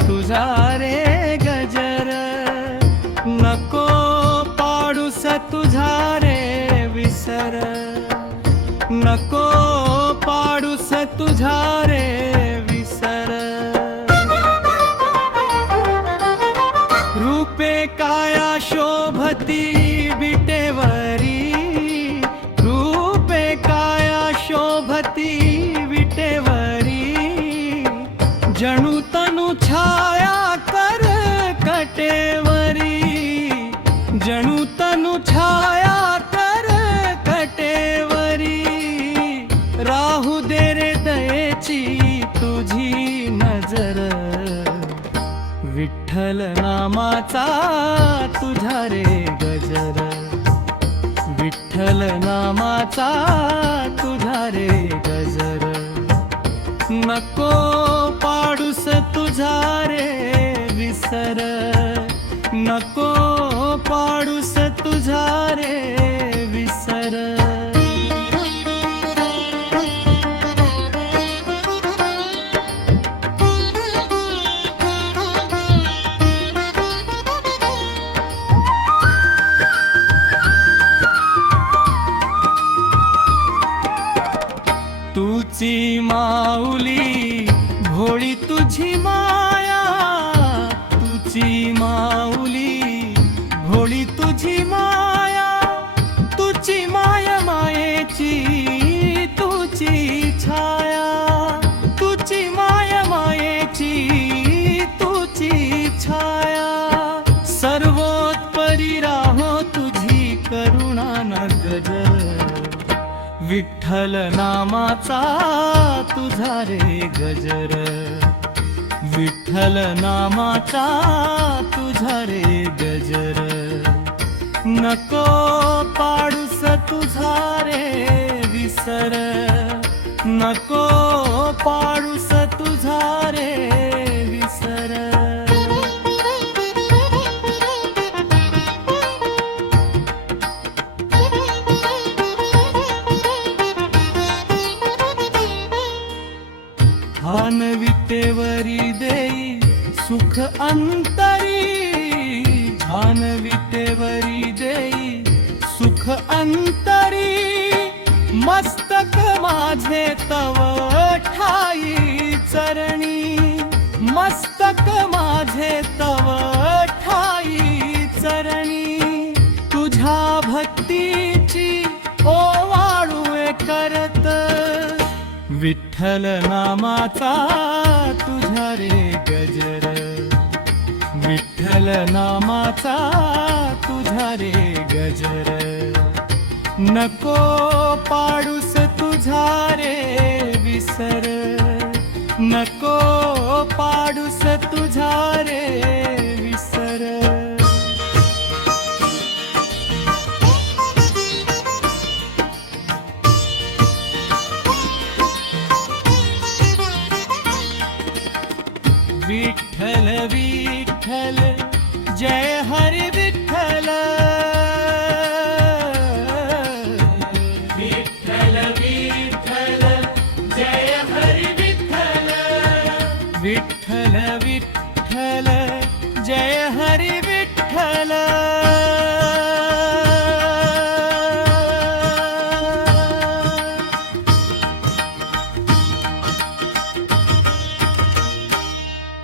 तुझा रे गजर, नको पाडूस तुझा रे विसर, नको पाडूस तुझा रे विसर. रूपे काया शोभती विटेवरी, रूपे काया शोभती विटेवरी, जणू तनु छाया कर कटेवरी, जणू तनु छाया कर कटेवरी. राहू दे रे दयेची तुझी नजर, विठ्ठल नामाचा तुझा रे गजर, विठ्ठल नामाचा तुझा रे गजर. नको पाडूस तुझा रे विसर, नको पाडूस तुझा रे विसर. तुझी माऊली भोळी तुझी माया, तुझी माऊली भोळी तुझी माया, तुझी माया मायेची तुझी छाया, तुझी माया मायेची तुझी छाया. सर्वोत्परी राहो तुझी करुणा न गजर, विठ्ठल नामाचा तुझा रे गजर, विठ्ठल नामाचा तुझा रे गजर. नको पाडूस तुझा रे विसर, नको पाडूस तुझा रे विसर. भान विटेवरी देई सुख अंतरी, भान विटेवरी देई सुख अंतरी. मस्तक माझे तव ठाई चरणी, मस्तक माझे तव ठाई चरणी. तुझ्या भक्तीची ओवाळूए करत, विठ्ठल नामाचा तुझा रे गजर, विठ्ठल नामाचा तुझा रे गजर. नको पाडूस तुझा रे विसर, नको पाडूस तुझा रे विसर. विठ्ठल विठ्ठल जय हरी विठ्ठल, विठ्ठल विठ्ठल जय हरी विठ्ठल, विठ्ठल विठ्ठल जय हरी विठ्ठल.